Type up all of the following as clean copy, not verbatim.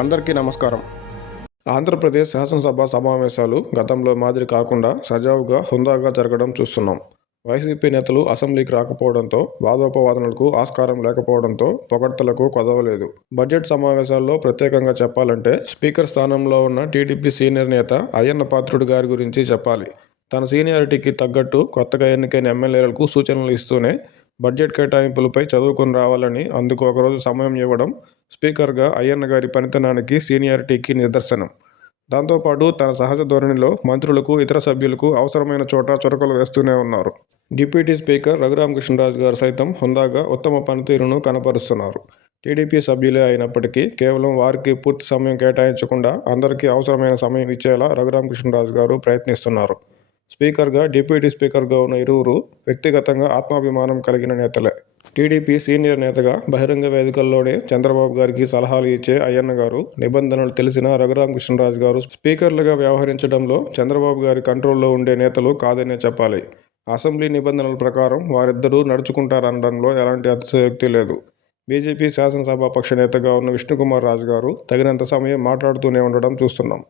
అందరికీ నమస్కారం. ఆంధ్రప్రదేశ్ శాసనసభ సమావేశాలు గతంలో మాదిరి కాకుండా సజావుగా, హుందాగా జరగడం చూస్తున్నాం. వైసీపీ నేతలు అసెంబ్లీకి రాకపోవడంతో, వాదోపవాదనలకు ఆస్కారం లేకపోవడంతో పొగడ్తలకు కొదవలేదు. బడ్జెట్ సమావేశాల్లో ప్రత్యేకంగా చెప్పాలంటే స్పీకర్ స్థానంలో ఉన్న టీడీపీ సీనియర్ నేత అయ్యన్న పాత్రుడు గారి గురించి చెప్పాలి. తన సీనియారిటీకి తగ్గట్టు కొత్తగా ఎన్నికైన ఎమ్మెల్యేలకు సూచనలు ఇస్తూనే బడ్జెట్ కేటాయింపులపై చదువుకొని రావాలని, అందుకు ఒకరోజు సమయం ఇవ్వడం స్పీకర్గా అయ్యన్న గారి పనితనానికి, సీనియారిటీకి నిదర్శనం. దాంతోపాటు తన సహజ ధోరణిలో మంత్రులకు, ఇతర సభ్యులకు అవసరమైన చోట చురకలు వేస్తూనే ఉన్నారు. డిప్యూటీ స్పీకర్ రఘురామకృష్ణరాజు గారు సైతం హుందాగా ఉత్తమ పనితీరును కనపరుస్తున్నారు. టీడీపీ సభ్యులే అయినప్పటికీ కేవలం వారికి పూర్తి సమయం కేటాయించకుండా అందరికీ అవసరమైన సమయం ఇచ్చేలా రఘురామకృష్ణరాజు గారు ప్రయత్నిస్తున్నారు. స్పీకర్గా, డిప్యూటీ స్పీకర్గా ఉన్న ఇరువురు వ్యక్తిగతంగా ఆత్మాభిమానం కలిగిన నేతలే. టీడీపీ సీనియర్ నేతగా బహిరంగ వేదికల్లోనే చంద్రబాబు గారికి సలహాలు ఇచ్చే అయ్యన్న గారు, నిబంధనలు తెలిసిన రఘురామకృష్ణరాజు గారు స్పీకర్లుగా వ్యవహరించడంలో చంద్రబాబు గారి కంట్రోల్లో ఉండే నేతలు కాదనే చెప్పాలి. అసెంబ్లీ నిబంధనల ప్రకారం వారిద్దరూ నడుచుకుంటారనడంలో ఎలాంటి అతిశయోక్తి లేదు. బీజేపీ శాసనసభాపక్ష నేతగా ఉన్న విష్ణుకుమార్ రాజు గారు తగినంత సమయం మాట్లాడుతూనే ఉండడం చూస్తున్నాం.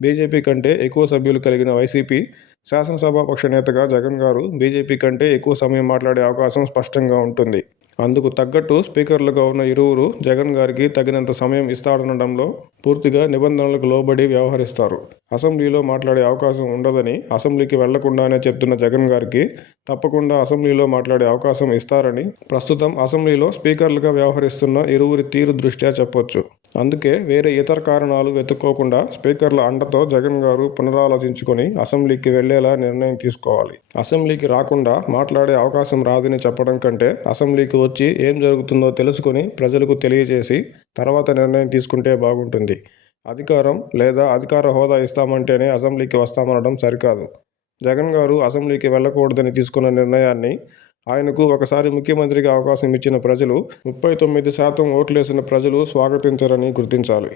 బీజేపీ కంటే ఎక్కువ సభ్యులు కలిగిన వైసీపీ శాసనసభాపక్ష నేతగా జగన్ గారు బీజేపీ కంటే ఎక్కువ సమయం మాట్లాడే అవకాశం స్పష్టంగా ఉంటుంది. అందుకు తగ్గట్టు స్పీకర్లుగా ఉన్న ఇరువురు జగన్ గారికి తగినంత సమయం ఇస్తారనడంలో పూర్తిగా నిబంధనలకు లోబడి వ్యవహరిస్తారు. అసెంబ్లీలో మాట్లాడే అవకాశం ఉండదని అసెంబ్లీకి వెళ్లకుండానే చెప్తున్న జగన్ గారికి తప్పకుండా అసెంబ్లీలో మాట్లాడే అవకాశం ఇస్తారని ప్రస్తుతం అసెంబ్లీలో స్పీకర్లుగా వ్యవహరిస్తున్న ఇరువురి తీరు దృష్ట్యా చెప్పొచ్చు. అందుకే వేరే ఇతర కారణాలు వెతుక్కోకుండా స్పీకర్ల అండతో జగన్ గారు పునరాలోచించుకొని అసెంబ్లీకి వెళ్లేలా నిర్ణయం తీసుకోవాలి. అసెంబ్లీకి రాకుండా మాట్లాడే అవకాశం రాదని చెప్పడం కంటే అసెంబ్లీకి వచ్చి ఏం జరుగుతుందో తెలుసుకొని ప్రజలకు తెలియజేసి తర్వాత నిర్ణయం తీసుకుంటే బాగుంటుంది. అధికారం లేదా అధికార హోదా ఇస్తామంటేనే అసెంబ్లీకి వస్తామనడం సరికాదు. జగన్ గారు అసెంబ్లీకి వెళ్లకూడదని తీసుకున్న నిర్ణయాన్ని, ఆయనకు ఒకసారి ముఖ్యమంత్రిగా అవకాశం ఇచ్చిన ప్రజలు 39% ఓట్లేసిన ప్రజలు స్వాగతించరని గుర్తించాలి.